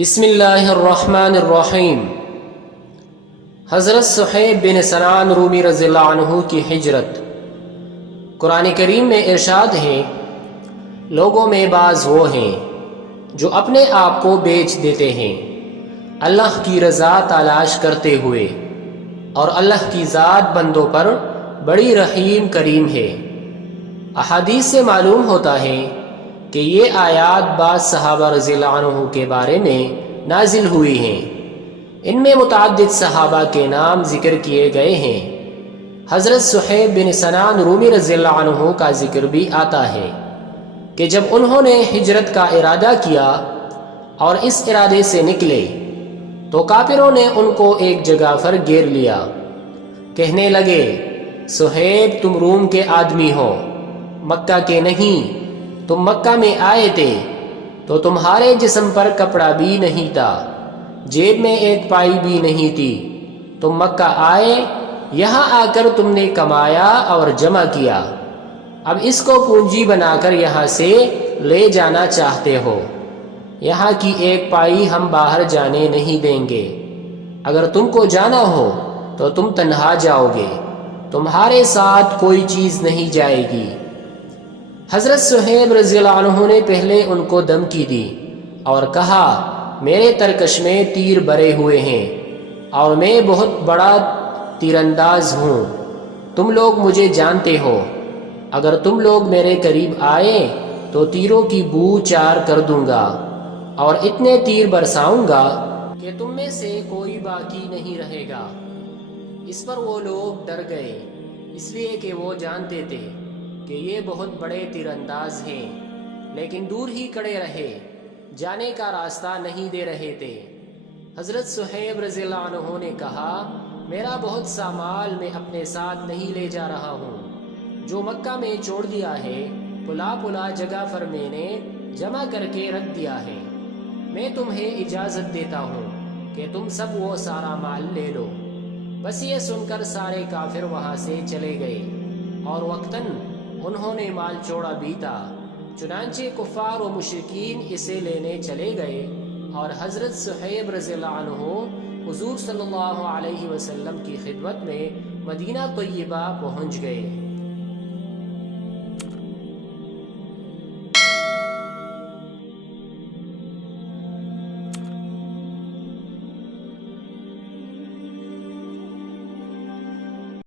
بسم اللہ الرحمن الرحیم۔ حضرت صہیب بن سنان رومی رضی اللہ عنہ کی ہجرت۔ قرآن کریم میں ارشاد ہے، لوگوں میں بعض وہ ہیں جو اپنے آپ کو بیچ دیتے ہیں اللہ کی رضا تلاش کرتے ہوئے، اور اللہ کی ذات بندوں پر بڑی رحیم کریم ہے۔ احادیث سے معلوم ہوتا ہے کہ یہ آیات بعض صحابہ رضی اللہ عنہ کے بارے میں نازل ہوئی ہیں۔ ان میں متعدد صحابہ کے نام ذکر کیے گئے ہیں۔ حضرت صہیب بن سنان رومی رضی اللہ عنہ کا ذکر بھی آتا ہے کہ جب انہوں نے ہجرت کا ارادہ کیا اور اس ارادے سے نکلے تو کافروں نے ان کو ایک جگہ پر گھیر لیا۔ کہنے لگے، صہیب تم روم کے آدمی ہو، مکہ کے نہیں۔ تم مکہ میں آئے تھے تو تمہارے جسم پر کپڑا بھی نہیں تھا، جیب میں ایک پائی بھی نہیں تھی۔ تم مکہ آئے، یہاں آ کر تم نے کمایا اور جمع کیا، اب اس کو پونجی بنا کر یہاں سے لے جانا چاہتے ہو۔ یہاں کی ایک پائی ہم باہر جانے نہیں دیں گے۔ اگر تم کو جانا ہو تو تم تنہا جاؤ گے، تمہارے ساتھ کوئی چیز نہیں جائے گی۔ حضرت صہیب رضی اللہ عنہ نے پہلے ان کو دھمکی دی اور کہا، میرے ترکش میں تیر بھرے ہوئے ہیں اور میں بہت بڑا تیر انداز ہوں، تم لوگ مجھے جانتے ہو۔ اگر تم لوگ میرے قریب آئے تو تیروں کی بو چار کر دوں گا اور اتنے تیر برساؤں گا کہ تم میں سے کوئی باقی نہیں رہے گا۔ اس پر وہ لوگ ڈر گئے، اس لیے کہ وہ جانتے تھے کہ یہ بہت بڑے تیر انداز ہیں، لیکن دور ہی کھڑے رہے، جانے کا راستہ نہیں دے رہے تھے۔ حضرت صہیب رضی اللہ عنہ نے کہا، میرا بہت سا مال میں اپنے ساتھ نہیں لے جا رہا ہوں، جو مکہ میں چھوڑ دیا ہے، پلا جگہ پر میں نے جمع کر کے رکھ دیا ہے۔ میں تمہیں اجازت دیتا ہوں کہ تم سب وہ سارا مال لے لو۔ بس یہ سن کر سارے کافر وہاں سے چلے گئے، اور وقتاً انہوں نے مال چھوڑا بھی تھا۔ چنانچہ کفار و مشرکین اسے لینے چلے گئے، اور حضرت صہیب رضی اللہ عنہ حضور صلی اللہ علیہ وسلم کی خدمت میں مدینہ طیبہ پہنچ گئے۔